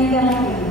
dinyanyikan lagi.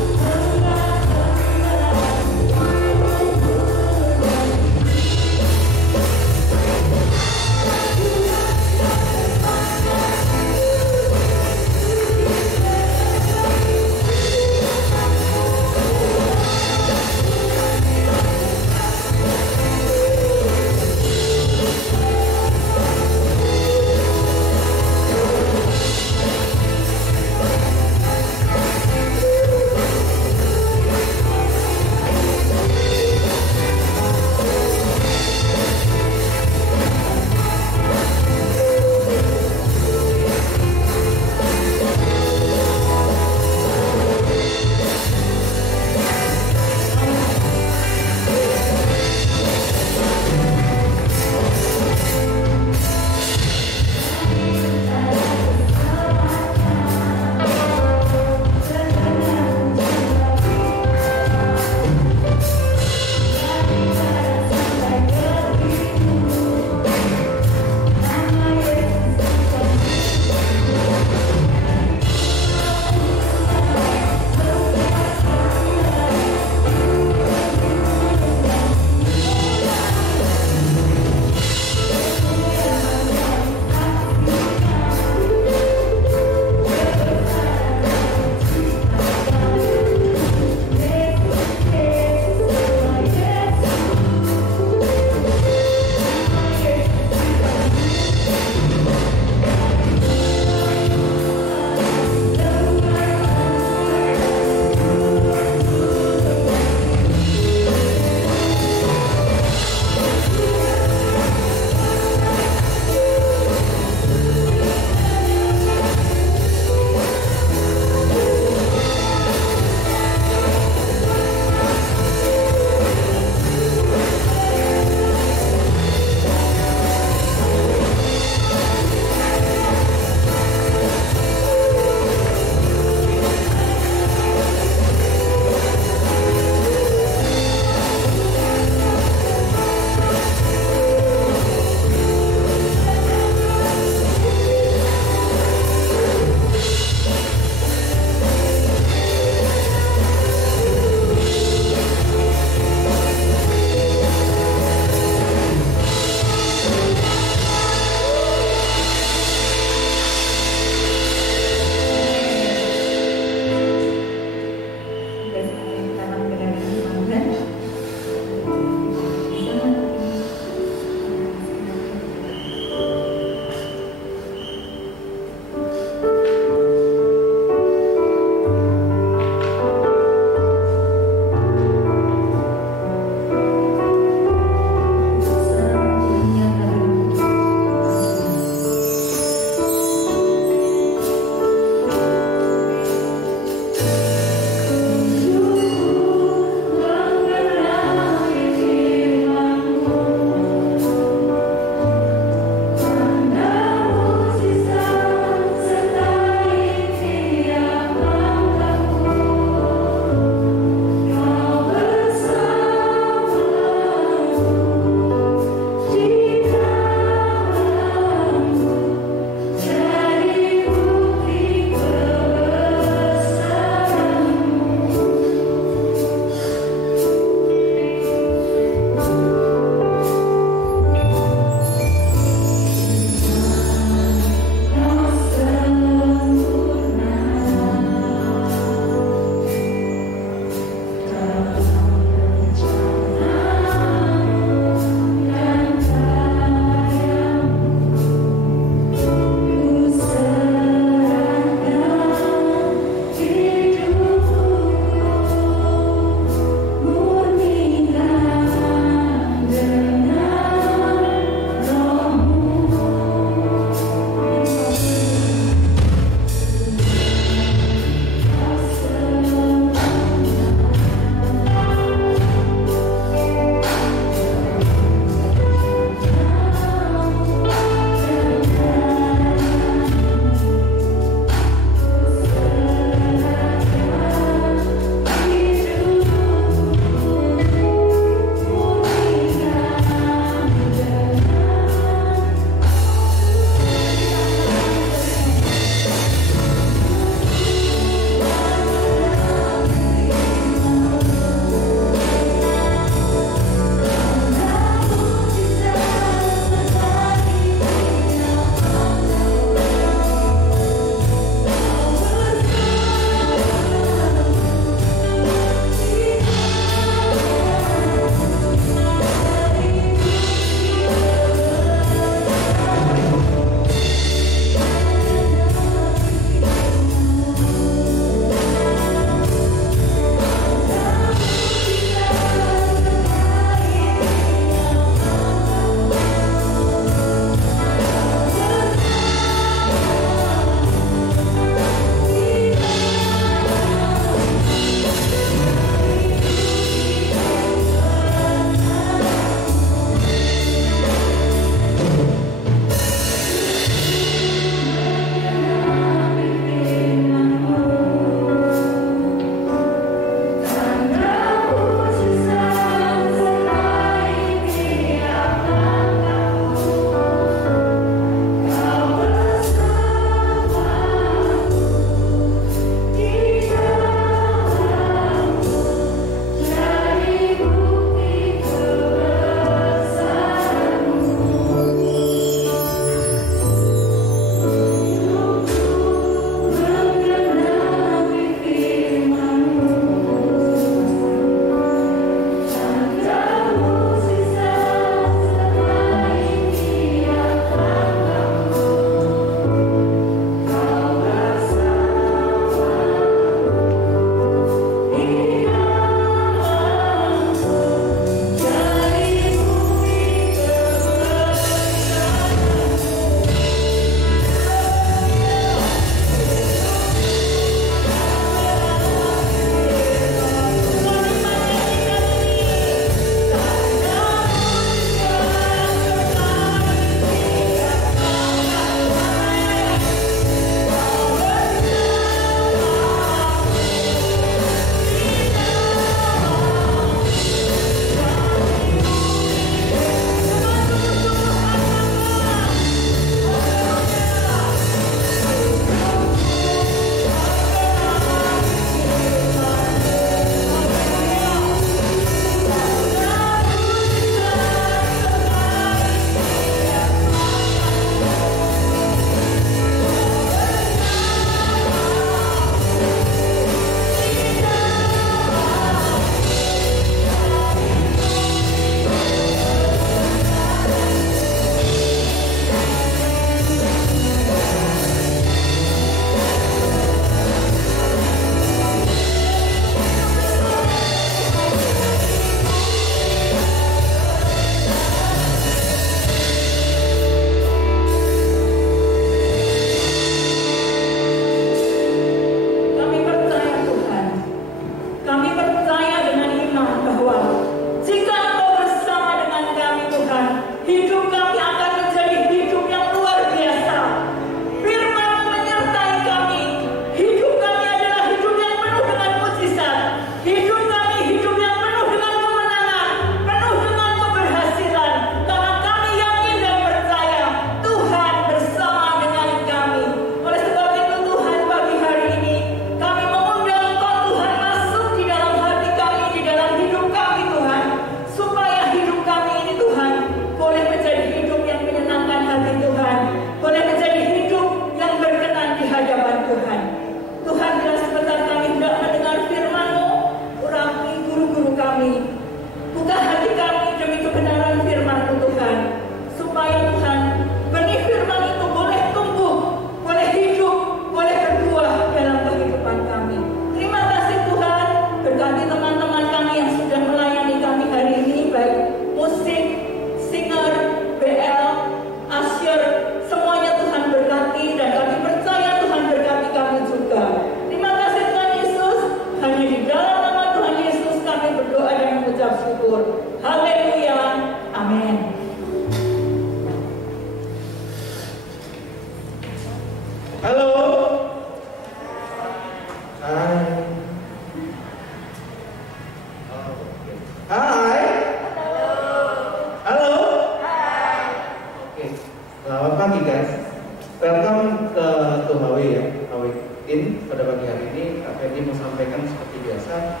mungkin pada pagi hari ini Kak Fendi mau sampaikan seperti biasa.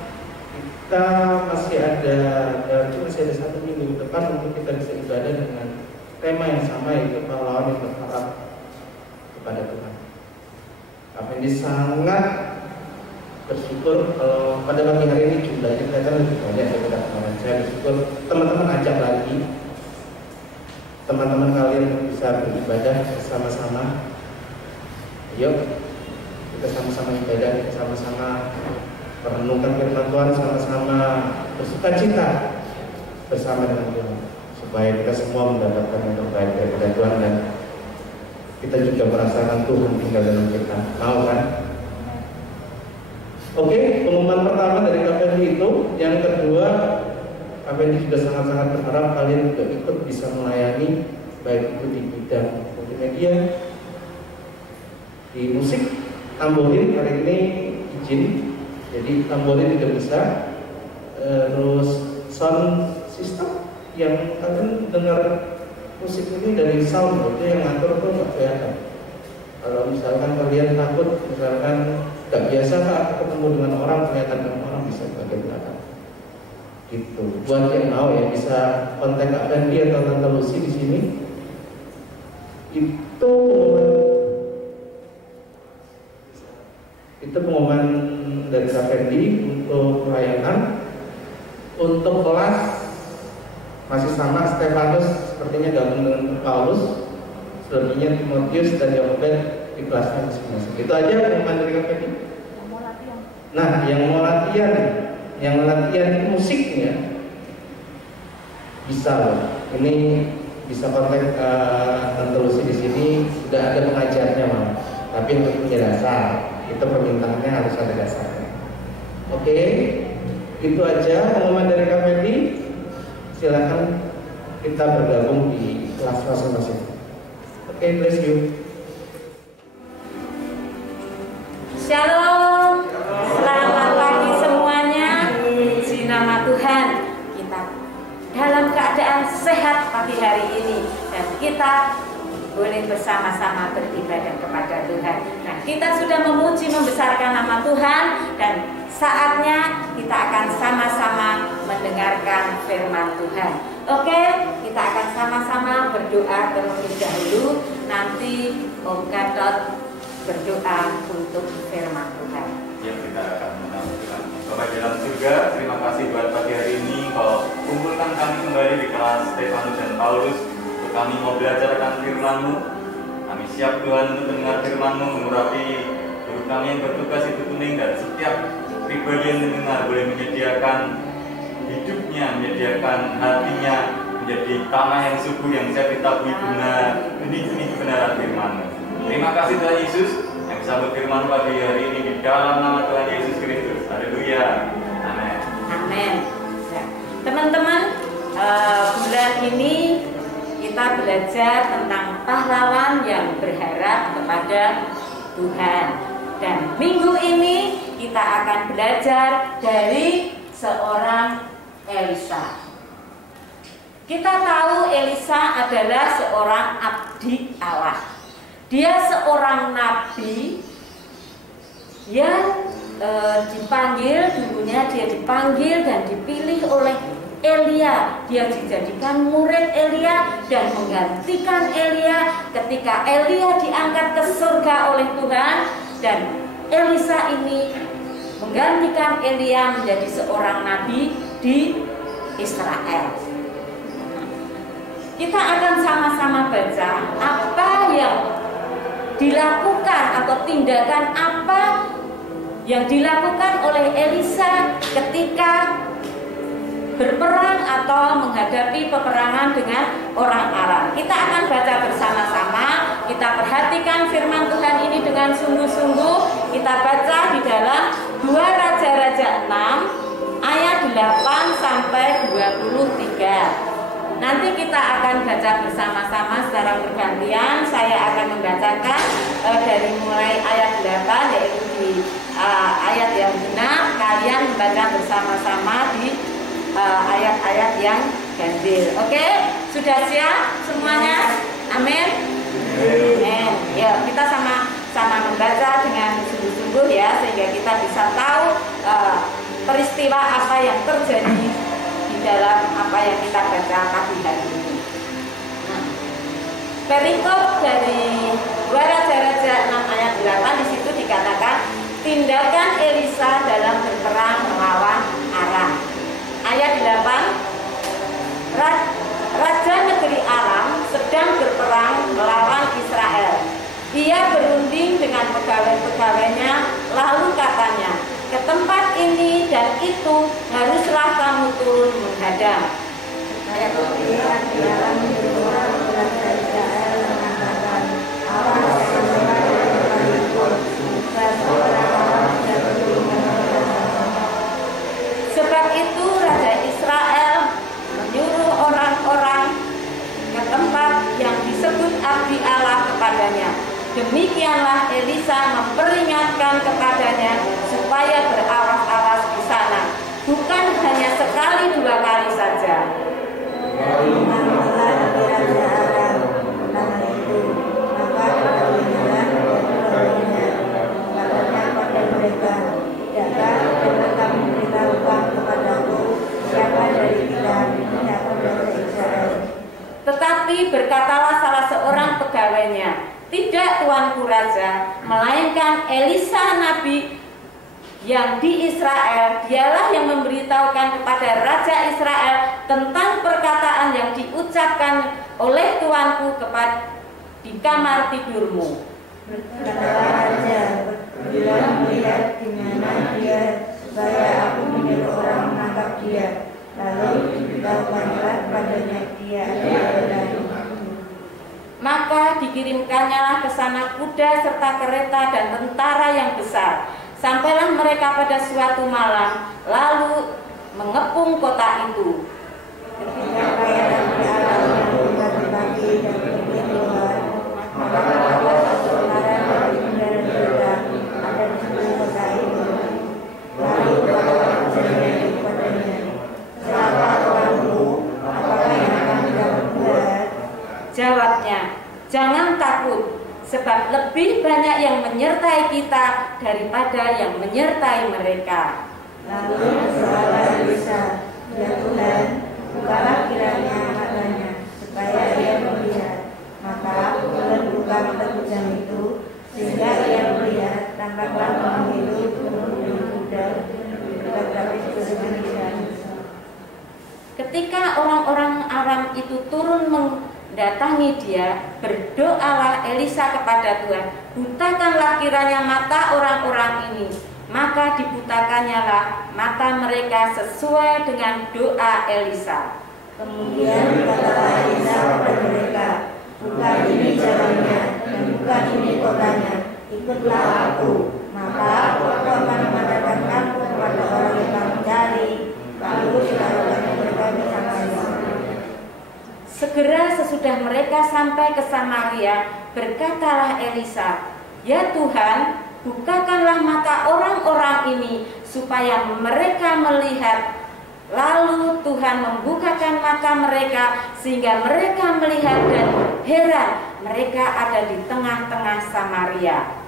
Kita masih ada satu minggu depan untuk kita bisa ibadah dengan tema yang sama, yaitu pahlawan yang berharap kepada Tuhan. Kak Fendi sangat bersyukur kalau pada pagi hari ini jumlahnya kelihatan lebih banyak daripada kemarin. Saya bersyukur teman-teman ajak lagi teman-teman kalian bisa beribadah bersama-sama. Ayo kita sama-sama ibadah, kita sama-sama merenungkan firman Tuhan, sama-sama bersuka cita bersama dengan Tuhan, supaya kita semua mendapatkan yang terbaik daripada Tuhan dan kita juga merasakan Tuhan tinggal dalam kita. Mau kan? Oke, pengumuman pertama dari Kak Fendi itu. Yang kedua, Kak Fendi juga sangat-sangat berharap kalian juga ikut bisa melayani, baik itu di bidang multimedia, di musik, tamborin hari ini izin, jadi tamborin tidak bisa, terus sound system yang kalian dengar musik ini dari sound itu yang ngatur tuh nggak kelihatan. Kalau misalkan kalian takut, misalkan nggak biasa Kak ketemu dengan orang, kelihatan dengan orang, bisa di bagian belakang. Gitu. Buat yang mau ya bisa kontak Kak Fendi atau Tante Lucy di sini. Itu pengumuman dari Kak Fendi untuk pelayanan. Untuk kelas masih sama, Stefanus sepertinya gabung dengan Paulus, selebihnya Timotius dan Yakobus di kelasnya masing-masing. Itu aja pengumuman dari Kak Fendi. Nah, yang mau latihan itu musiknya bisa loh. Ini bisa kontak Tante Lucy di sini, sudah ada pengajarnya malah. Tapi untuk penjelasan itu permintaannya harus ada dasarnya. Oke, itu aja pengumuman dari Kak Fendi. Silakan kita bergabung di kelas masing-masing. Oke, bless you. Shalom. Selamat pagi semuanya. Puji nama Tuhan. Kita dalam keadaan sehat pagi hari ini dan kita boleh bersama-sama beribadah kepada Tuhan. Nah, kita sudah memuji membesarkan nama Tuhan dan saatnya kita akan sama-sama mendengarkan firman Tuhan. Oke, kita akan sama-sama berdoa terlebih dahulu. Nanti Om Gatot berdoa untuk firman Tuhan. Ya, kita akan menampilkan Bapak dalam surga. Terima kasih buat pagi hari ini kalau kumpulkan kami kembali di kelas Stefanus dan Paulus. Kami mau belajar akan firman-Mu. Kami siap Tuhan untuk mendengar firman-Mu, mengurapi guru kami yang bertugas itu kuning, dan setiap pribadi yang mendengar boleh menyediakan hidupnya, menyediakan hatinya menjadi tanah yang subur yang siap ditaburi benar benih-benih kebenaran firman-Mu. Terima kasih Tuhan Yesus yang bisa berfirman pagi hari ini di dalam nama Tuhan Yesus Kristus. Haleluya. Amin. Amin. Ya. Teman-teman, bulan ini kita belajar tentang pahlawan yang berharap kepada Tuhan. Dan minggu ini kita akan belajar dari seorang Elisa. Kita tahu Elisa adalah seorang abdi Allah. Dia seorang nabi yang dipanggil, dulunya dia dipanggil dan dipilih oleh Elia. Dia dijadikan murid Elia dan menggantikan Elia ketika Elia diangkat ke surga oleh Tuhan, dan Elisa ini menggantikan Elia menjadi seorang nabi di Israel. Kita akan sama-sama baca apa yang dilakukan atau tindakan apa yang dilakukan oleh Elisa ketika berperang atau menghadapi peperangan dengan orang Aram. Kita akan baca bersama-sama. Kita perhatikan firman Tuhan ini dengan sungguh-sungguh. Kita baca di dalam 2 Raja-Raja 6 ayat 8 sampai 23. Nanti kita akan baca bersama-sama secara bergantian. Saya akan membacakan dari mulai ayat 8, yaitu di ayat yang genap. Kalian membaca bersama-sama di ayat-ayat yang ganjil. Oke, sudah siap semuanya? Amin. Amin. Ya, kita sama-sama membaca dengan sungguh-sungguh. sehingga kita bisa tahu peristiwa apa yang terjadi di dalam apa yang kita baca pagi hari ini. Nah, perikop dari 2 Raja-Raja 6 ayat 8 di situ dikatakan tindakan Elisa dalam berperang melawan Aram. Ayat 8, Raja negeri Aram sedang berperang melawan Israel. Ia berunding dengan pegawai-pegawainya, lalu katanya, ke tempat ini dan itu haruslah kamu turun menghadang. Ayat 9, sebab itu Raja Israel menyuruh orang-orang ke tempat yang disebut abdi Allah kepadanya. Demikianlah Elisa memperingatkan kepadanya supaya berawas-awas di sana, bukan hanya sekali 2 kali saja. Tetapi berkatalah salah seorang pegawainya, tidak tuanku raja, melainkan Elisa nabi yang di Israel, dialah yang memberitahukan kepada Raja Israel tentang perkataan yang diucapkan oleh tuanku di kamar tidurmu. Berkatalah raja, bila melihat di mana dia, supaya aku menyuruh orang menangkap dia. Lalu diberitahukanlah kepadanya dia adalah dari. Maka dikirimkannyalah ke sana kuda serta kereta dan tentara yang besar. Sampailah mereka pada suatu malam, lalu mengepung kota itu. Ketika kayaran di alamnya pagi dan pergi keluar, maka terdapat satu orang dari kendaraan kereta ada di sebelah kota itu. Lalu berkata kejadian kepadanya, siapa tuanku? Apakah yang akan kamu buat? Jawabnya, jangan takut, sebab lebih banyak yang menyertai kita daripada yang menyertai mereka. Lalu berdoalah Elisa, ya Tuhan, bukalah kiranya matanya, supaya ia melihat. Maka Tuhan buka mata bujang itu, sehingga ia melihat, tampaklah orang itu turun dari kuda, tetapi dengan lihat. Ketika orang-orang Aram itu turun mendatangi dia, berdoalah Elisa kepada Tuhan, butakanlah kiranya mata orang-orang ini. Maka dibutakannyalah mata mereka sesuai dengan doa Elisa. Kemudian katalah Elisa kepada mereka, bukan ini jalannya dan bukan ini kotanya, ikutlah aku. Maka aku akan mengadakan kamu kepada orang yang kamu cari. Lalu dilakukannya mereka di Samaria. Segera sesudah mereka sampai ke Samaria, berkatalah Elisa, ya Tuhan, bukakanlah mata orang-orang ini supaya mereka melihat. Lalu Tuhan membukakan mata mereka sehingga mereka melihat dan heran, mereka ada di tengah-tengah Samaria.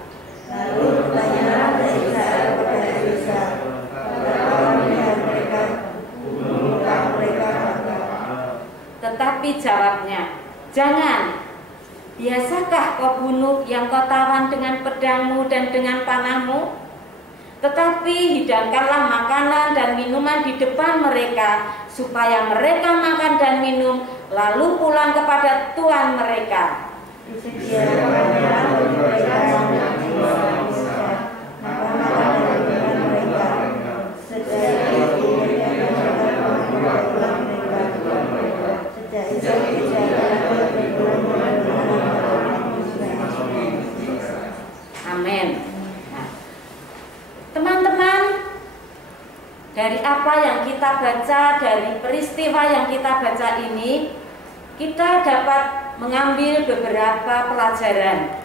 Lalu bertanyalah Israel kepada Elisa, apakah melihat mereka, bunuhkah mereka? Tetapi jawabnya, jangan. Biasakah kau bunuh yang kau tawan dengan pedangmu dan dengan panahmu? Tetapi hidangkanlah makanan dan minuman di depan mereka, supaya mereka makan dan minum, lalu pulang kepada tuan mereka. Disediakannya bagi mereka sangat bisa, maka makan dan minuman mereka. Sejak itu mereka pulang mereka. Sejak itu Amin. Nah, teman-teman, dari apa yang kita baca, dari peristiwa yang kita baca ini, kita dapat mengambil beberapa pelajaran.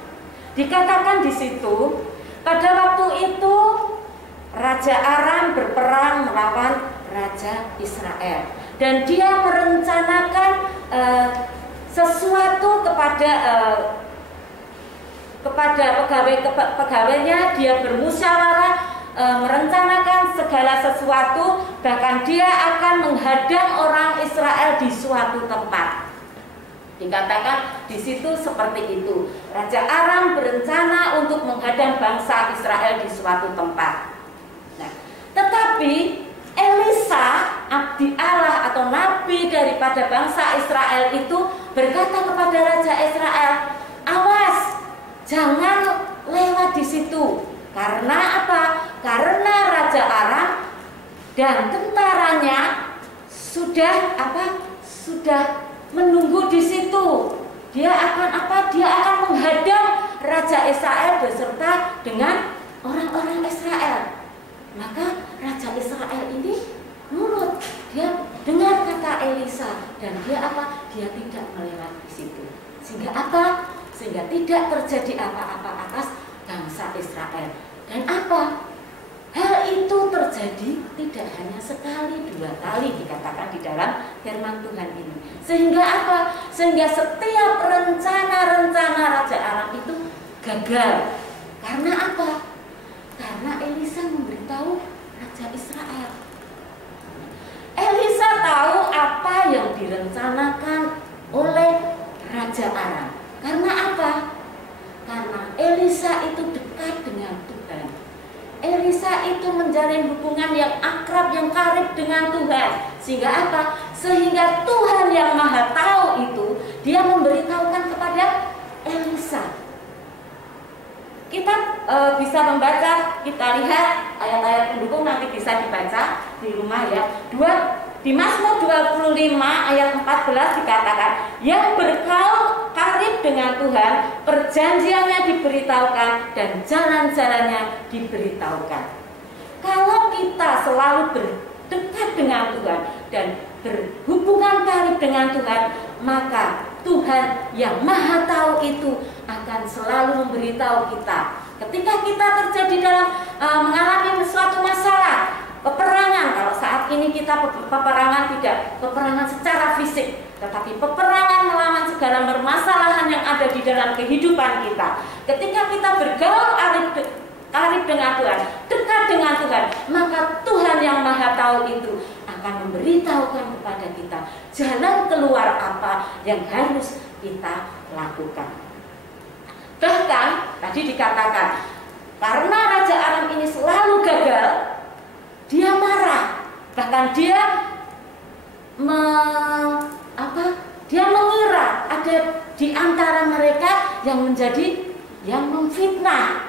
Dikatakan di situ, pada waktu itu Raja Aram berperang melawan Raja Israel, dan dia merencanakan sesuatu kepada pegawai-pegawainya. Dia bermusyawarah merencanakan segala sesuatu, bahkan dia akan menghadang orang Israel di suatu tempat. Dikatakan di situ seperti itu. Raja Aram berencana untuk menghadang bangsa Israel di suatu tempat. Nah, tetapi Elisa, abdi Allah atau nabi daripada bangsa Israel itu berkata kepada Raja Israel, awas, jangan lewat di situ. Karena apa? Karena Raja Aram dan tentaranya sudah menunggu di situ. Dia akan Dia akan menghadang Raja Israel beserta dengan orang-orang Israel. Maka Raja Israel ini nurut. Dia dengar kata Elisa dan dia tidak melewati di situ. Sehingga Sehingga tidak terjadi apa-apa atas bangsa Israel. Dan hal itu terjadi tidak hanya sekali, 2 kali dikatakan di dalam firman Tuhan ini. Sehingga Sehingga setiap rencana-rencana Raja Aram itu gagal. Karena Karena Elisa memberitahu Raja Israel. Elisa tahu apa yang direncanakan oleh Raja Aram. Karena Karena Elisa itu dekat dengan Tuhan. Elisa itu menjalin hubungan yang akrab, yang karib dengan Tuhan. Sehingga Sehingga Tuhan yang Maha Tahu itu dia memberitahukan kepada Elisa. Kita bisa membaca, kita lihat ayat-ayat pendukung nanti bisa dibaca di rumah ya. Di Mazmur 25 ayat 14 dikatakan, yang berkaul karib dengan Tuhan, perjanjiannya diberitahukan dan jalan-jalannya diberitahukan. Kalau kita selalu berdekat dengan Tuhan dan berhubungan karib dengan Tuhan, maka Tuhan yang Maha Tahu itu akan selalu memberitahu kita. Ketika kita terjadi dalam mengalami suatu masalah, peperangan, kalau saat ini kita peperangan tidak peperangan secara fisik, tetapi peperangan melawan segala permasalahan yang ada di dalam kehidupan kita. Ketika kita bergaul karib dengan Tuhan, dekat dengan Tuhan, maka Tuhan yang Maha Tahu itu akan memberitahukan kepada kita jalan keluar apa yang harus kita lakukan. Bahkan tadi dikatakan, karena Raja Aram ini selalu gagal, dia marah. Bahkan dia mengira ada di antara mereka yang memfitnah,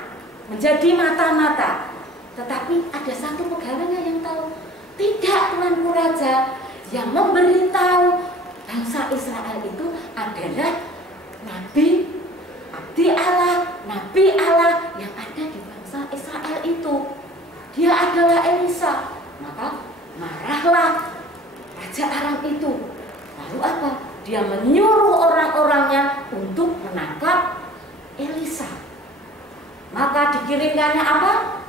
menjadi mata-mata. Tetapi ada satu pegawainya yang tahu, tidak, Tuanku Raja, yang memberitahu bangsa Israel itu adalah nabi Allah yang ada di bangsa Israel itu. Dia adalah Elisa. Maka marahlah Raja Aram itu. Lalu dia menyuruh orang-orangnya untuk menangkap Elisa. Maka dikirimkannya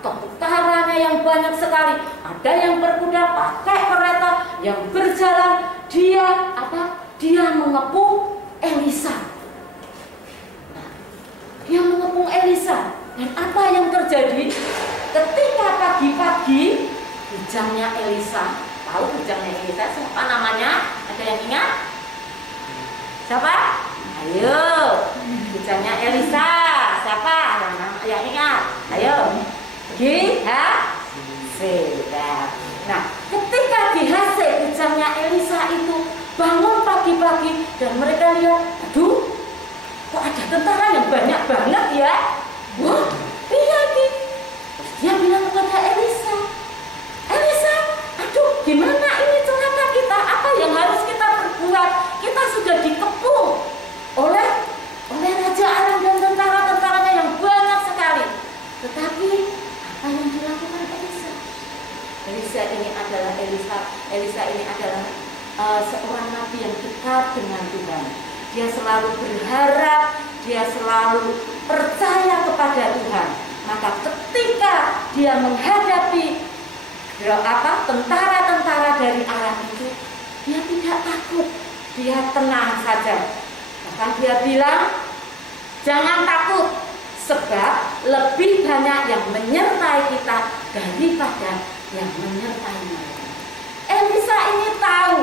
tentaranya yang banyak sekali. Ada yang berkuda, pakai kereta, yang berjalan. Dia mengepung Elisa. Dia mengepung Elisa. Dan apa yang terjadi? Ketika pagi-pagi, bujangnya Elisa, tahu bujangnya Elisa siapa namanya? Ada yang ingat? Siapa? Ayo, bujangnya Elisa siapa? Yang ingat? Ayo. Gehazi. Nah, ketika Gehazi, bujangnya Elisa itu bangun pagi-pagi dan mereka lihat, aduh, kok ada tentara yang banyak banget ya? Wah, lihat nih. Dia bilang kepada Elisa, aduh, gimana ini celaka kita? Apa yang harus kita perbuat? Kita sudah dikepung oleh Raja Aram dan tentara-tentaranya yang banyak sekali. Tetapi apa yang dilakukan Elisa? Elisa ini adalah seorang nabi yang dekat dengan Tuhan. Dia selalu berharap, dia selalu percaya kepada Tuhan. Maka ketika dia menghadapi tentara-tentara dari Aram itu, dia tidak takut, dia tenang saja. Bahkan dia bilang, jangan takut, sebab lebih banyak yang menyertai kita daripada yang menyertai mereka. Elisa ini tahu,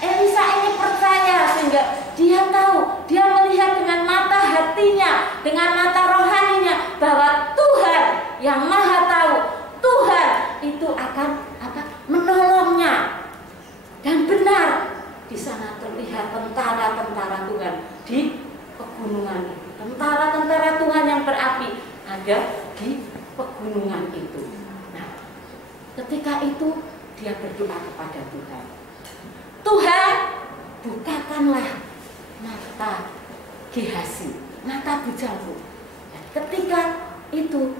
Elisa ini percaya, sehingga dia tahu, dia melihat dengan mata hatinya, dengan mata rohaninya, bahwa Tuhan yang Maha Tahu, Tuhan itu akan menolongnya. Dan benar, di sana terlihat tentara-tentara Tuhan di pegunungan itu. Tentara-tentara Tuhan yang berapi ada di pegunungan itu. Nah, ketika itu dia berdoa kepada Tuhan. Tuhan, bukakanlah mata Gehazi, mata bujangku. Dan ketika itu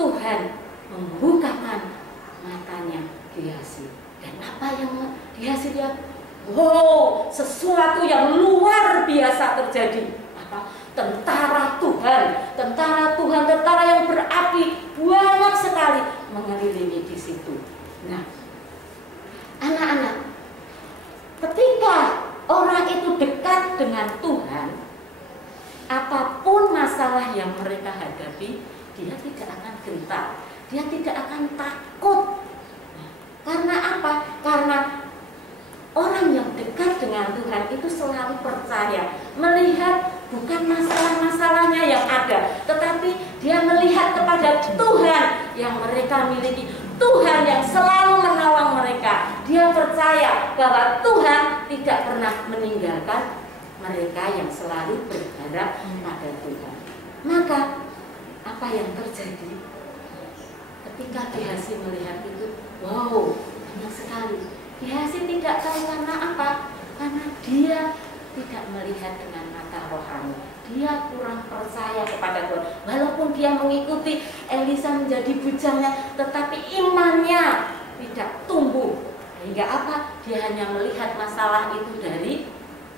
Tuhan membukakan matanya Gehazi. Dan apa yang Gehazi lihat? Wow, sesuatu yang luar biasa terjadi. Apa? Tentara Tuhan, tentara yang berapi banyak sekali mengelilingi di situ. Nah, anak-anak, ketika orang itu dekat dengan Tuhan, apapun masalah yang mereka hadapi, dia tidak akan gentar, dia tidak akan takut. Karena apa? Karena orang yang dekat dengan Tuhan itu selalu percaya, melihat bukan masalah-masalahnya yang ada, tetapi dia melihat kepada Tuhan yang mereka miliki, Tuhan yang selalu menolong mereka. Dia percaya bahwa Tuhan tidak pernah meninggalkan mereka yang selalu berharap pada Tuhan. Maka apa yang terjadi ketika Gehazi melihat itu? Wow, banyak sekali. Gehazi tidak tahu karena apa? Karena dia tidak melihat dengan mata rohani. Dia kurang percaya kepada Tuhan. Walaupun dia mengikuti Elisa menjadi bujangnya, tetapi imannya tidak tumbuh. Hingga apa? Dia hanya melihat masalah itu dari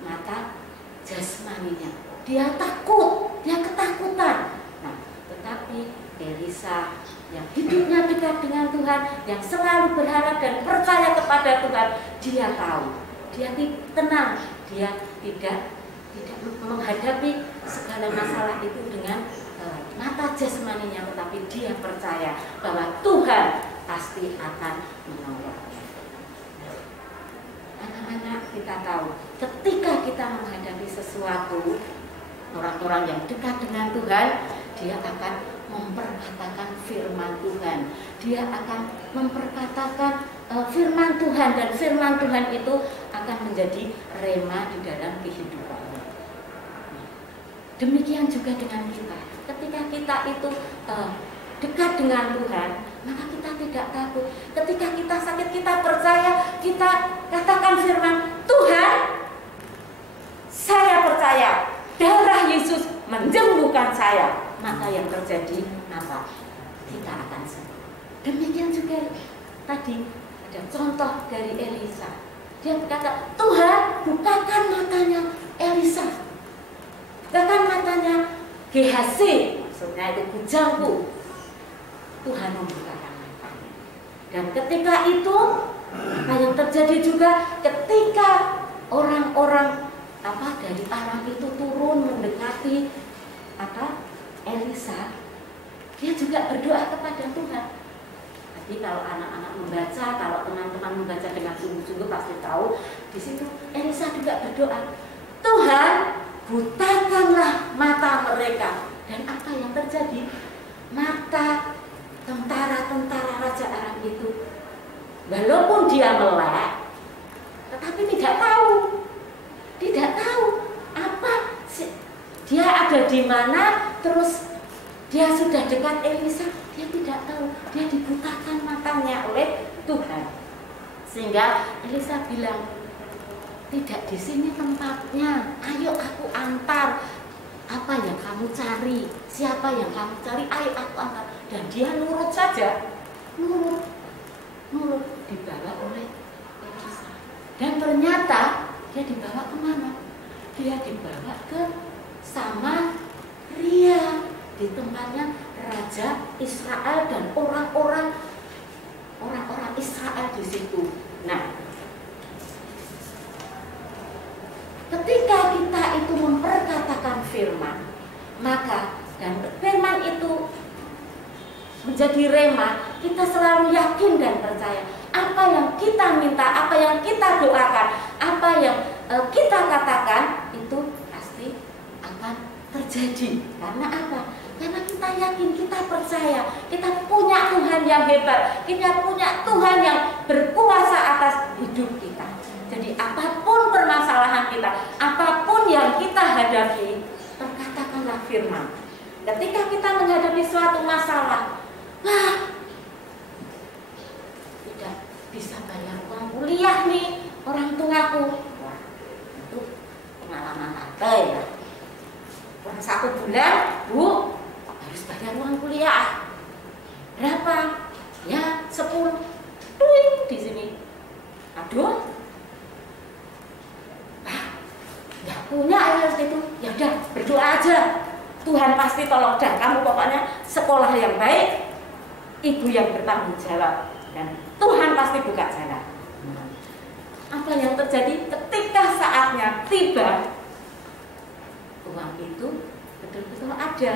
mata jasmaninya. Dia takut, dia ketakutan. Nah, tetapi Elisa yang hidupnya dekat dengan Tuhan, yang selalu berharap dan percaya kepada Tuhan, dia tahu, dia tenang, dia tidak menghadapi segala masalah itu dengan mata jasmaninya, tetapi dia percaya bahwa Tuhan pasti akan menolongnya. Anak-anak, kita tahu, ketika kita menghadapi sesuatu, orang-orang yang dekat dengan Tuhan, dia akan memperkatakan firman Tuhan. Dia akan memperkatakan firman Tuhan, dan firman Tuhan itu akan menjadi rema di dalam kehidupannya. Demikian juga dengan kita. Ketika kita itu dekat dengan Tuhan, maka kita tidak takut. Ketika kita sakit, kita percaya, kita katakan firman Tuhan, saya percaya darah Yesus menyembuhkan saya. Maka yang terjadi apa? Kita akan sembuh. Demikian juga tadi ada contoh dari Elisa. Dia berkata, Tuhan, bukakan matanya Elisa, bukakan matanya Gehazi, maksudnya itu bujangku. Tuhan membukakan matanya. Dan ketika itu, apa yang terjadi juga ketika orang-orang dari Aram itu turun mendekati Elisa, dia juga berdoa kepada Tuhan. Jadi kalau anak-anak membaca, kalau teman-teman membaca dengan sungguh-sungguh pasti tahu di situ Elisa juga berdoa, Tuhan, butakanlah mata mereka. Dan apa yang terjadi? Mata tentara-tentara Raja Aram itu, walaupun dia melek, tetapi tidak tahu apa dia ada di mana. Terus dia sudah dekat Elisa, dia tidak tahu, dia dibutakan matanya oleh Tuhan. Sehingga Elisa bilang, tidak di sini tempatnya, ayo aku antar. Apa yang kamu cari, siapa yang kamu cari, ayo aku antar. Dan dia nurut saja, nurut dibawa oleh Elisa. Dan ternyata dia dibawa kemana? Dia dibawa ke Samaria, di tempatnya Raja Israel dan orang-orang Israel di situ. Nah, ketika kita itu memperkatakan firman, maka dan firman itu menjadi rema, kita selalu yakin dan percaya apa yang kita minta, apa yang kita doakan, apa yang kita katakan itu pasti akan terjadi. Karena apa? Karena kita yakin, kita percaya, kita punya Tuhan yang hebat, kita punya Tuhan yang berkuasa atas hidup kita. Jadi apapun permasalahan kita, apapun yang kita hadapi, perkatakanlah firman. Ketika kita menghadapi suatu masalah, tidak bisa bayar uang kuliah nih orang tuaku. Wah, itu pengalaman apa ya? Uang 1 bulan, Bu, harus bayar uang kuliah. Berapa? Ya 10. Duit di sini. Aduh. Nggak punya ayat itu. Ya udah, berdoa aja. Tuhan pasti tolong, dan kamu pokoknya sekolah yang baik, ibu yang bertanggung jawab, dan Tuhan pasti buka jalan. Apa yang terjadi ketika saatnya tiba, uang itu betul-betul ada.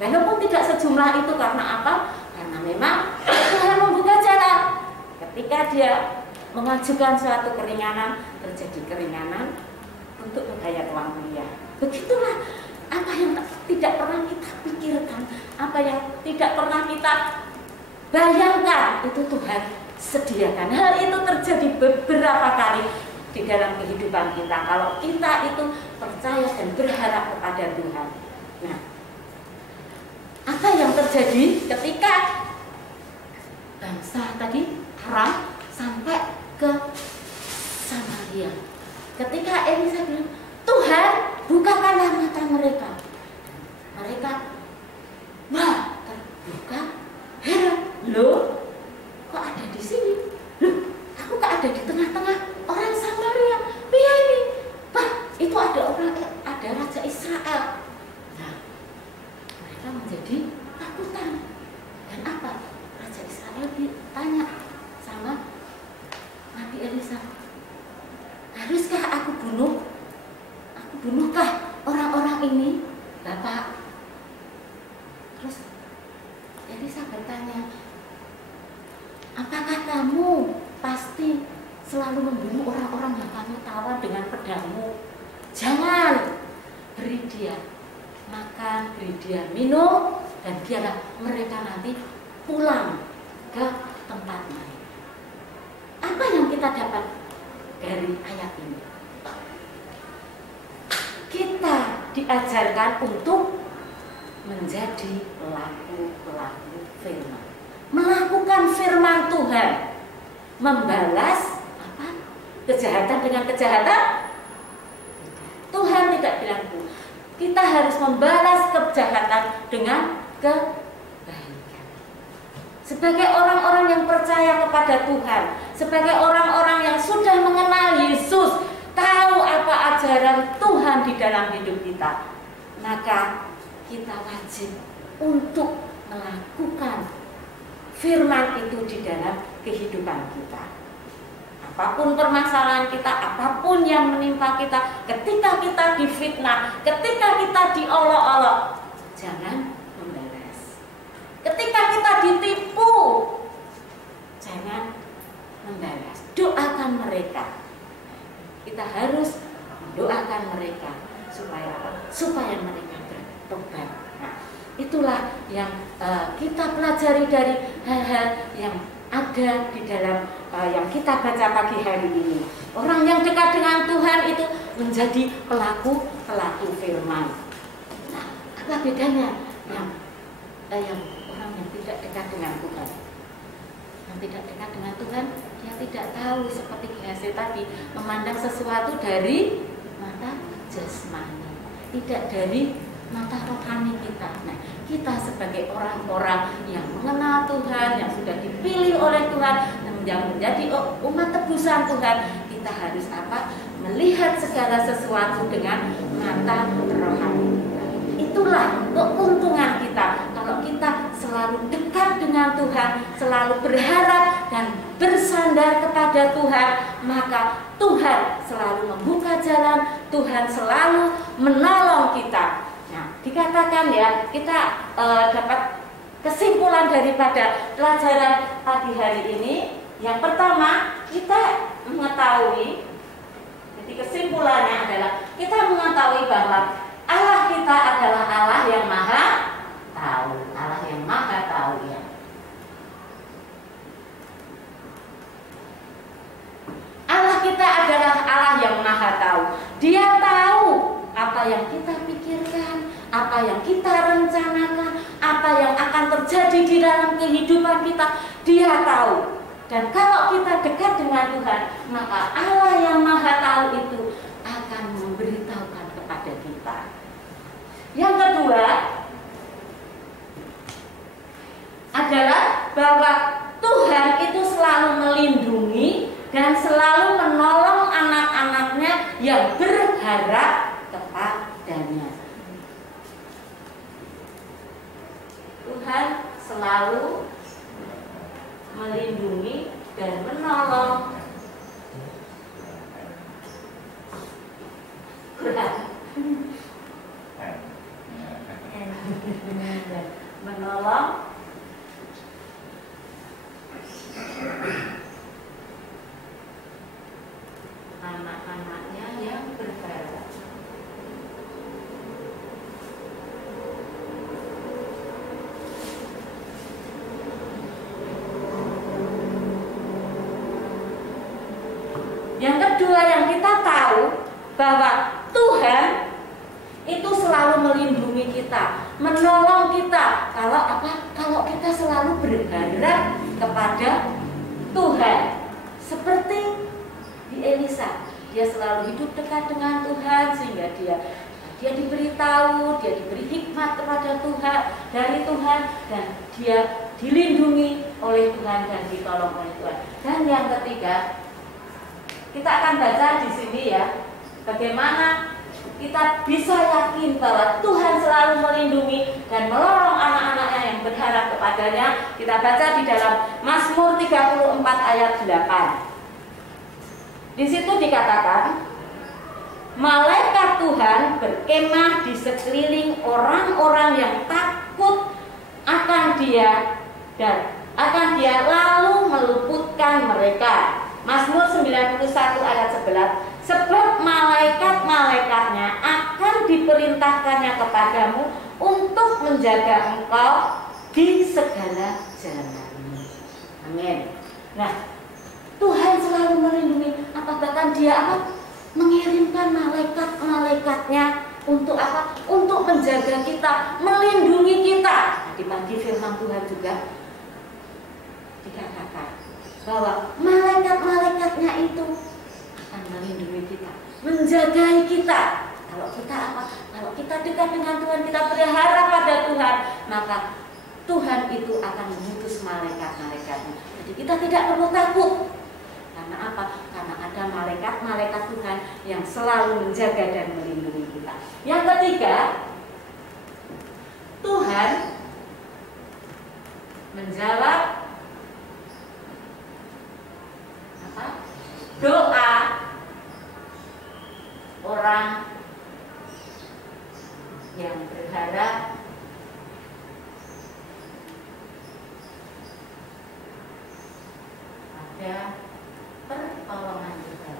Walaupun tidak sejumlah itu, karena apa? Karena memang Tuhan membuka jalan. Ketika dia mengajukan suatu keringanan, terjadi keringanan untuk membayar uang kuliah. Begitulah apa yang tidak pernah kita pikirkan, apa yang tidak pernah kita bayangkan, itu Tuhan sediakan. Hal itu terjadi beberapa kali di dalam kehidupan kita kalau kita itu percaya dan berharap kepada Tuhan. Nah, apa yang terjadi ketika bangsa tadi Aram sampai ke Samaria? Ketika Elisa bilang, Tuhan, bukakanlah mata mereka. Mereka, wah, terbuka, heran, loh, kok ada di sini? Loh, aku kok ada di tengah-tengah orang Samaria? Iya ini, wah, itu ada Raja Israel. Nah, mereka menjadi takutan. Dan apa? Raja Israel ditanya sama Nabi Elisa, haruskah aku bunuhkah orang-orang ini, Bapak? Terus Elisa bertanya, apakah kamu pasti selalu membunuh orang-orang yang kamu tawan dengan pedangmu? Jangan, beri dia makan, beri dia minum, dan biarlah mereka nanti pulang ke tempat lain. Apa yang kita dapat dari ayat ini? Kita diajarkan untuk menjadi pelaku-pelaku firman, melakukan firman Tuhan, membalas apa? Kejahatan dengan kejahatan. Tuhan tidak bilang itu. Kita harus membalas kejahatan dengan kebaikan. Sebagai orang-orang yang percaya kepada Tuhan, sebagai orang-orang yang sudah mengenal Yesus, tahu apa ajaran Tuhan di dalam hidup kita, maka kita wajib untuk melakukan firman itu di dalam kehidupan kita. Apapun permasalahan kita, apapun yang menimpa kita, ketika kita difitnah, ketika kita diolok-olok, jangan membalas. Ketika kita ditipu, jangan membalas. Doakan mereka. Kita harus mendoakan mereka supaya mereka bertobat. Nah, itulah yang kita pelajari dari hal-hal yang ada di dalam yang kita baca pagi hari ini. Orang yang dekat dengan Tuhan itu menjadi pelaku firman. Nah, apa bedanya yang orang yang tidak dekat dengan Tuhan? Yang tidak dekat dengan Tuhan, dia tidak tahu seperti Gehazi tadi, memandang sesuatu dari mata jasmani, tidak dari mata rohani kita. Nah, kita sebagai orang-orang yang mengenal Tuhan, yang sudah dipilih oleh Tuhan, yang menjadi umat tebusan Tuhan, kita harus apa? Melihat segala sesuatu dengan mata rohani. Itulah keuntungan kita. Kalau kita selalu dekat dengan Tuhan, selalu berharap dan bersandar kepada Tuhan, maka Tuhan selalu membuka jalan, Tuhan selalu menolong kita. Nah, dikatakan ya, kita dapat kesimpulan daripada pelajaran pagi hari ini. Yang pertama, kita mengetahui, jadi kesimpulannya adalah kita mengetahui bahwa Allah kita adalah Allah yang maha tahu, Allah yang maha tahu ya. Allah kita adalah Allah yang maha tahu. Dia tahu apa yang kita pikirkan, apa yang kita rencanakan, apa yang akan terjadi di dalam kehidupan kita. Dia tahu. Dan kalau kita dekat dengan Tuhan, maka Allah yang maha tahu itu akan memberitahukan kepada kita. Yang kedua adalah bahwa Tuhan itu selalu melindungi dan selalu menolong anak-anaknya yang berharap kepadanya. Tuhan selalu melindungi dan menolong menolong anak-anaknya yang berharap. Yang kedua yang kita tahu bahwa Tuhan itu selalu melindungi kita, menolong kita. Kalau apa? Kalau kita selalu berharap kepada Tuhan. Seperti di Elisa, dia selalu hidup dekat dengan Tuhan sehingga dia diberitahu, dia diberi hikmat kepada Tuhan dari Tuhan, dan dia dilindungi oleh Tuhan dan ditolong oleh Tuhan. Dan yang ketiga, kita akan baca di sini ya, bagaimana kita bisa yakin bahwa Tuhan selalu melindungi dan menolong anak-anaknya yang berharap kepadanya. Kita baca di dalam Mazmur 34 ayat 8. Di situ dikatakan, malaikat Tuhan berkemah di sekeliling orang-orang yang takut akan Dia dan akan Dia lalu meluputkan mereka. Mazmur 91 ayat 11. Sebab malaikat-malaikatnya akan diperintahkannya kepadamu untuk menjaga engkau di segala jalanmu. Amin. Nah, Tuhan selalu melindungi. Bahkan Dia mengirimkan malaikat-malaikatnya untuk apa? Untuk menjaga kita, melindungi kita. Di pagi firman Tuhan juga dikatakan bahwa malaikat-malaikatnya itu akan melindungi kita, menjagai kita. Kalau kita Kalau kita dekat dengan Tuhan, kita berharap pada Tuhan, maka Tuhan itu akan mengutus malaikat-malaikatnya. Jadi kita tidak perlu takut. Karena apa? Karena ada malaikat-malaikat Tuhan yang selalu menjaga dan melindungi kita. Yang ketiga, Tuhan menjawab doa orang yang berharap pada pertolongan Tuhan.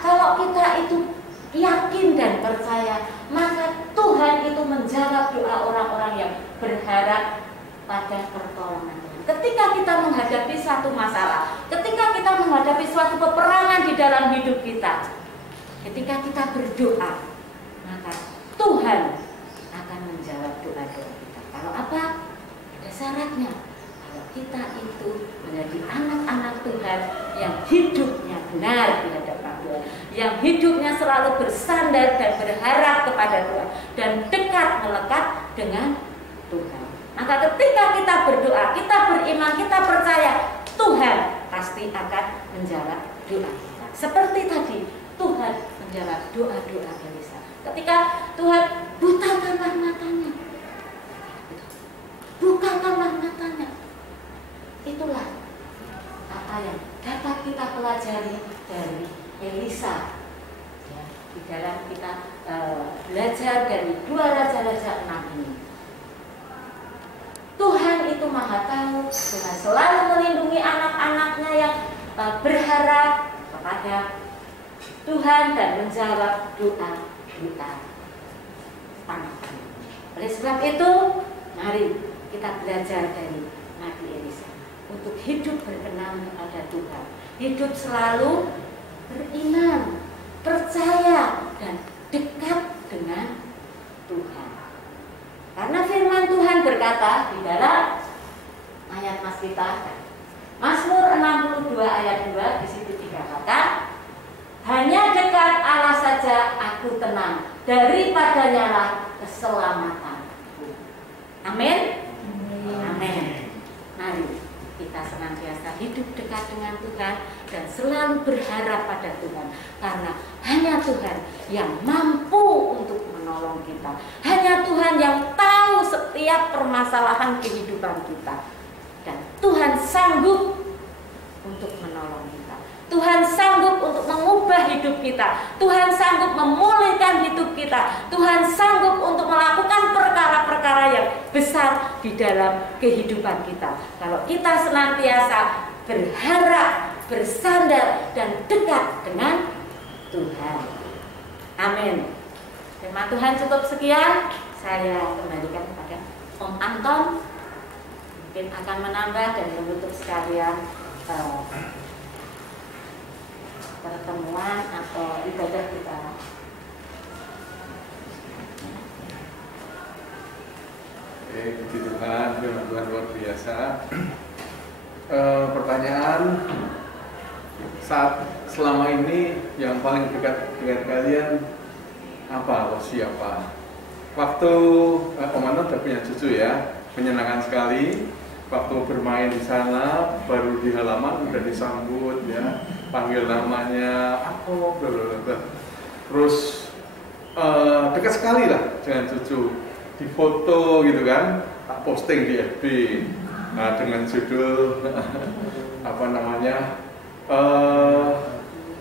Kalau kita itu yakin dan percaya, maka Tuhan itu menjawab doa orang-orang yang berharap pada pertolongan Tuhan. Ketika kita menghadapi satu masalah, ketika kita menghadapi suatu peperangan di dalam hidup kita, ketika kita berdoa, maka Tuhan akan menjawab doa-doa kita. Kalau apa? Ada syaratnya. Kalau kita itu menjadi anak-anak Tuhan yang hidupnya benar di hadapan Tuhan, yang hidupnya selalu bersandar dan berharap kepada Tuhan dan dekat melekat dengan Tuhan. Maka ketika kita berdoa, kita beriman, kita percaya, Tuhan pasti akan menjawab doa kita. Seperti tadi, Tuhan menjawab doa-doa Elisa. Ketika Tuhan bukakanlah matanya, bukakanlah matanya. Itulah apa yang dapat kita pelajari dari Elisa. Ya, di dalam kita belajar dari 2 Raja-Raja 6 ini. Tuhan itu Maha tahu, Tuhan selalu melindungi anak-anaknya yang berharap kepada Tuhan dan menjawab doa-doa anak-anak. Oleh sebab itu, mari kita belajar dari Nabi Elisa untuk hidup berkenan kepada Tuhan, hidup selalu beriman, percaya, dan dekat dengan Tuhan. Karena firman Tuhan berkata di dalam ayat mas kita, Mazmur 62 ayat 2, di situ dikatakan, hanya dekat Allah saja aku tenang, daripadanya lah keselamatanku. Amin. Amin. Mari kita senantiasa hidup dekat dengan Tuhan dan selalu berharap pada Tuhan, karena hanya Tuhan yang mampu untuk menolong kita. Hanya Tuhan yang tahu setiap permasalahan kehidupan kita, dan Tuhan sanggup untuk menolong kita. Tuhan sanggup untuk mengubah hidup kita. Tuhan sanggup memulihkan hidup kita. Tuhan sanggup untuk melakukan perkara-perkara yang besar di dalam kehidupan kita. Kalau kita senantiasa berharap, bersandar, dan dekat dengan Tuhan. Amin. Firman Tuhan cukup sekian. Saya kembalikan kepada Om Anton. Mungkin akan menambah dan menutup sekalian pertemuan atau ibadah kita. Oke, puji Tuhan, firman Tuhan luar biasa. Pertanyaan, saat selama ini yang paling dekat dengan kalian apa atau siapa? Waktu Om Anton udah punya cucu ya, menyenangkan sekali. Waktu bermain di sana, baru di halaman udah disambut ya, panggil namanya apa, terus dekat sekali lah dengan cucu, difoto gitu kan, tak posting di FB dengan judul apa namanya,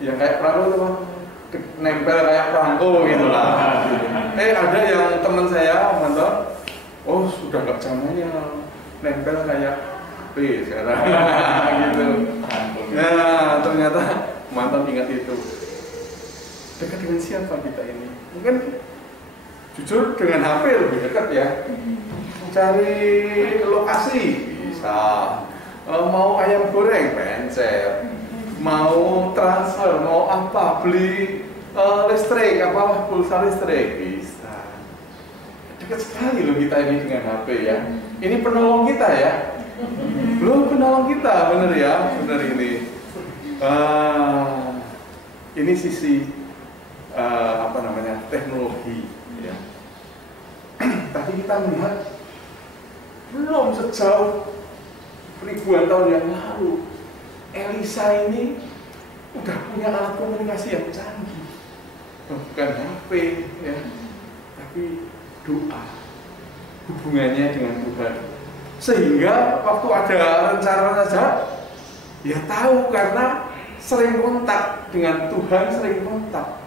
yang kayak perahu tuh, nempel kayak perangko gitu lah. Ada yang teman saya mantan, oh sudah nggak zamannya nempel kayak HP sekarang gitu. Nah ternyata mantan ingat itu. Dekat dengan siapa kita ini? Mungkin jujur dengan HP lebih dekat ya. Cari lokasi bisa. Mau ayam goreng pencet, mau transfer, mau apa, beli listrik, apa pulsa listrik bisa. Dekat sekali loh kita ini dengan HP ya. Ini penolong kita ya. Belum penolong kita, bener ya, bener ini. Ini sisi apa namanya, teknologi ya. Tadi kita melihat belum sejauh ribuan tahun yang lalu, Elisa ini udah punya alat komunikasi yang canggih. Bukan HP ya, tapi doa, hubungannya dengan Tuhan. Sehingga waktu ada rencana saja, ya tahu karena sering kontak dengan Tuhan, sering kontak.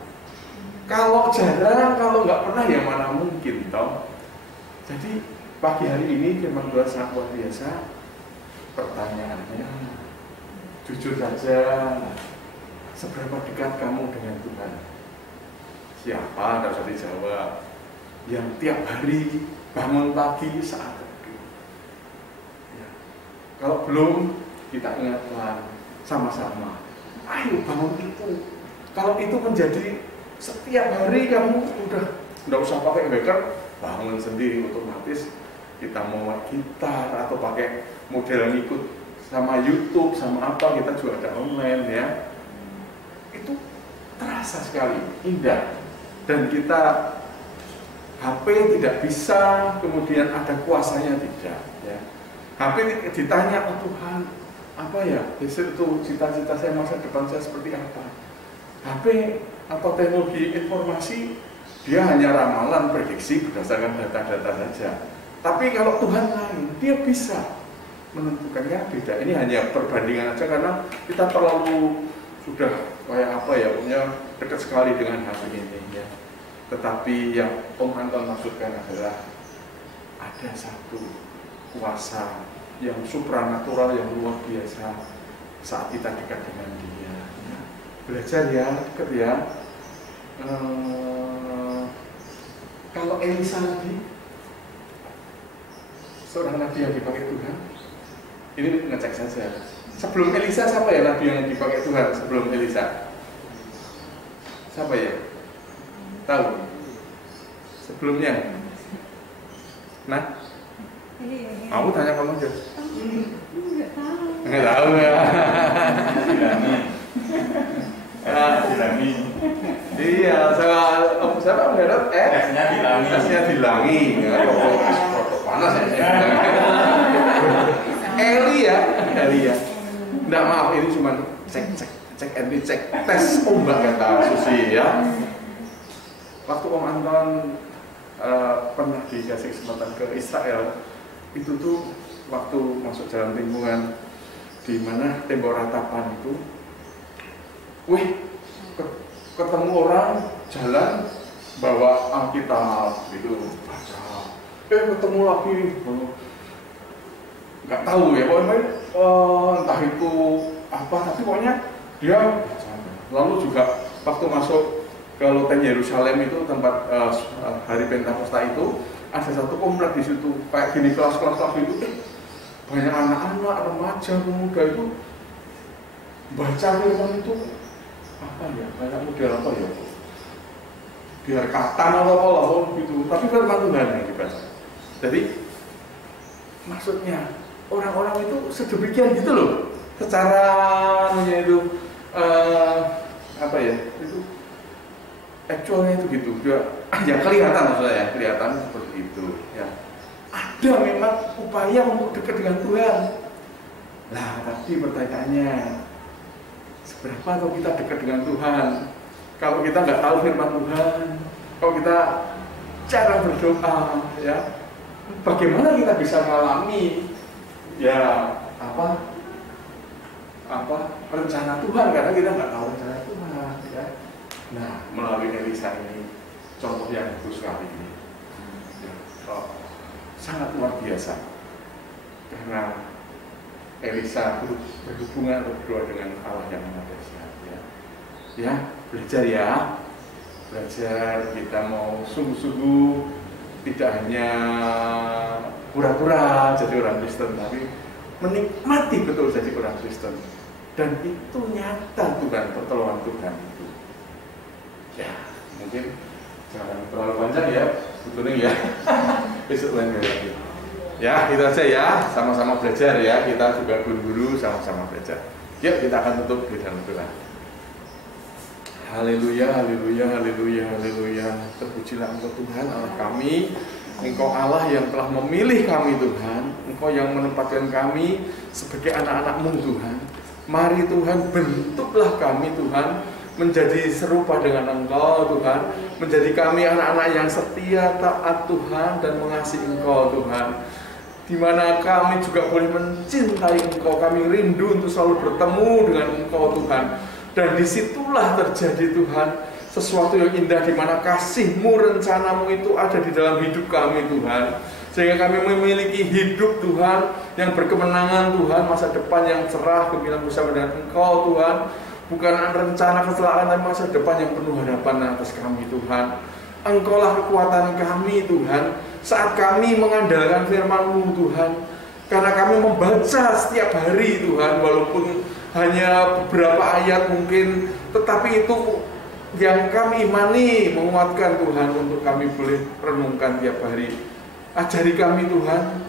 Kalau jarang, kalau nggak pernah, ya mana mungkin toh. Jadi pagi hari ini firman Tuhan sangat luar biasa. Pertanyaannya, jujur saja, seberapa dekat kamu dengan Tuhan? Siapa? Tidak usah dijawab. Yang tiap hari bangun pagi saat teduh. Ya. Kalau belum, kita ingatkan sama-sama. Ayo bangun itu. Kalau itu menjadi setiap hari kamu udah nggak usah pakai wecker, bangun sendiri otomatis. Kita mau gitar atau pakai model ngikut sama YouTube sama apa, kita juga ada online ya. Itu terasa sekali indah, dan kita HP tidak bisa kemudian ada kuasanya, tidak ya. HP ditanya, oh Tuhan, apa ya besok itu cita-cita saya, masa depan saya seperti apa? HP atau teknologi informasi dia hanya ramalan, prediksi berdasarkan data-data saja. Tapi kalau Tuhan lain, dia bisa menentukannya beda. Ini hanya perbandingan aja karena kita terlalu sudah kayak apa ya, punya dekat sekali dengan hal ini ya. Tetapi yang Om Anton maksudkan adalah ada satu kuasa yang supranatural yang luar biasa saat kita dekat dengan Dia. Belajar ya, dekat ya. Kalau Elisa nabi, seorang nabi yang dipakai Tuhan, ini ngecek saja. Sebelum Elisa siapa ya nabi yang dipakai Tuhan sebelum Elisa? Siapa ya? Tahu? Sebelumnya? Nah? Aku tanya kamu aja. Nggak tahu ya. Dilangi. Iya, siapa mengharap esnya dilangi. Panas ya. Eli ya. Nggak, maaf, ini cuma cek and cek tes ombak kata Susi ya. Waktu Om Anton pernah dikasih kesempatan ke Israel, itu tuh waktu masuk jalan lingkungan di mana tembok ratapan itu, ketemu orang jalan bawa Alkitab gitu, baca, ketemu lagi, nggak tahu ya pokoknya entah itu apa, tapi pokoknya dia baca. Lalu juga waktu masuk ke Loten Yerusalem itu tempat hari Pentakosta itu, ada satu komplek di situ kayak gini, kelas-kelas itu banyak anak-anak, remaja, pemuda itu baca firman itu apa ya, banyak model apa ya, biar katan atau apa gitu, tapi firman Tuhan yang dibaca. Jadi maksudnya orang-orang itu sedemikian gitu loh, secara itu apa ya, itu actualnya itu gitu, ya kelihatan maksudnya ya, kelihatan seperti itu ya. Ada memang upaya untuk dekat dengan Tuhan. Nah, tapi pertanyaannya, seberapa kalau kita dekat dengan Tuhan? Kalau kita nggak tahu firman Tuhan, kalau kita cara berdoa, ya, bagaimana kita bisa mengalami ya apa rencana Tuhan? Karena kita nggak tahu rencana Tuhan, ya. Nah, melalui Elisa ini, contoh yang bagus sekali ini, ya, sangat luar biasa. Karena Elisa berhubungan berdoa dengan Allah yang Maha Dahsyat, ya. Ya, belajar ya, belajar kita mau sungguh-sungguh, tidak hanya pura-pura jadi orang Kristen, tapi menikmati betul jadi orang Kristen. Dan itu nyata Tuhan, pertolongan Tuhan itu. Ya, mungkin jangan terlalu panjang ya, betulnya ya. Besok lain lagi. Ya, itu aja ya, sama-sama belajar ya. Kita juga guru-guru sama-sama belajar. Yuk, kita akan tutup di dalam doa. Haleluya, haleluya, haleluya, haleluya. Terpujilah Engkau Tuhan Allah kami. Engkau Allah yang telah memilih kami Tuhan. Engkau yang menempatkan kami sebagai anak-anak-Mu Tuhan. Mari Tuhan, bentuklah kami Tuhan menjadi serupa dengan Engkau Tuhan, menjadi kami anak-anak yang setia, taat Tuhan, dan mengasihi Engkau Tuhan, di mana kami juga boleh mencintai Engkau. Kami rindu untuk selalu bertemu dengan Engkau Tuhan, dan disitulah terjadi Tuhan sesuatu yang indah, di mana kasih-Mu, rencana-Mu itu ada di dalam hidup kami Tuhan, sehingga kami memiliki hidup Tuhan yang berkemenangan Tuhan, masa depan yang cerah gemilang bersama dengan Engkau Tuhan. Bukan rencana kecelakaan, tapi masa depan yang penuh harapan atas kami Tuhan. Engkaulah kekuatan kami Tuhan, saat kami mengandalkan firman-Mu Tuhan. Karena kami membaca setiap hari Tuhan, walaupun hanya beberapa ayat mungkin, tetapi itu yang kami imani, menguatkan Tuhan untuk kami boleh renungkan tiap hari. Ajari kami Tuhan,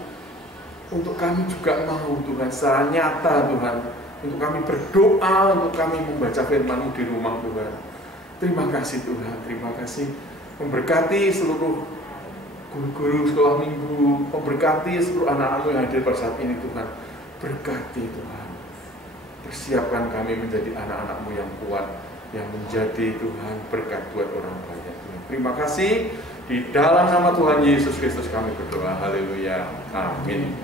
untuk kami juga mau Tuhan secara nyata Tuhan, untuk kami berdoa, untuk kami membaca firman-Mu di rumah Tuhan. Terima kasih Tuhan, terima kasih. Memberkati seluruh guru-guru sekolah minggu, memberkati seluruh anak-anak-Mu yang hadir pada saat ini Tuhan. Berkati Tuhan. Persiapkan kami menjadi anak-anak-Mu yang kuat, yang menjadi Tuhan berkat buat orang banyak Tuhan. Terima kasih. Di dalam nama Tuhan Yesus Kristus kami berdoa. Haleluya. Amin.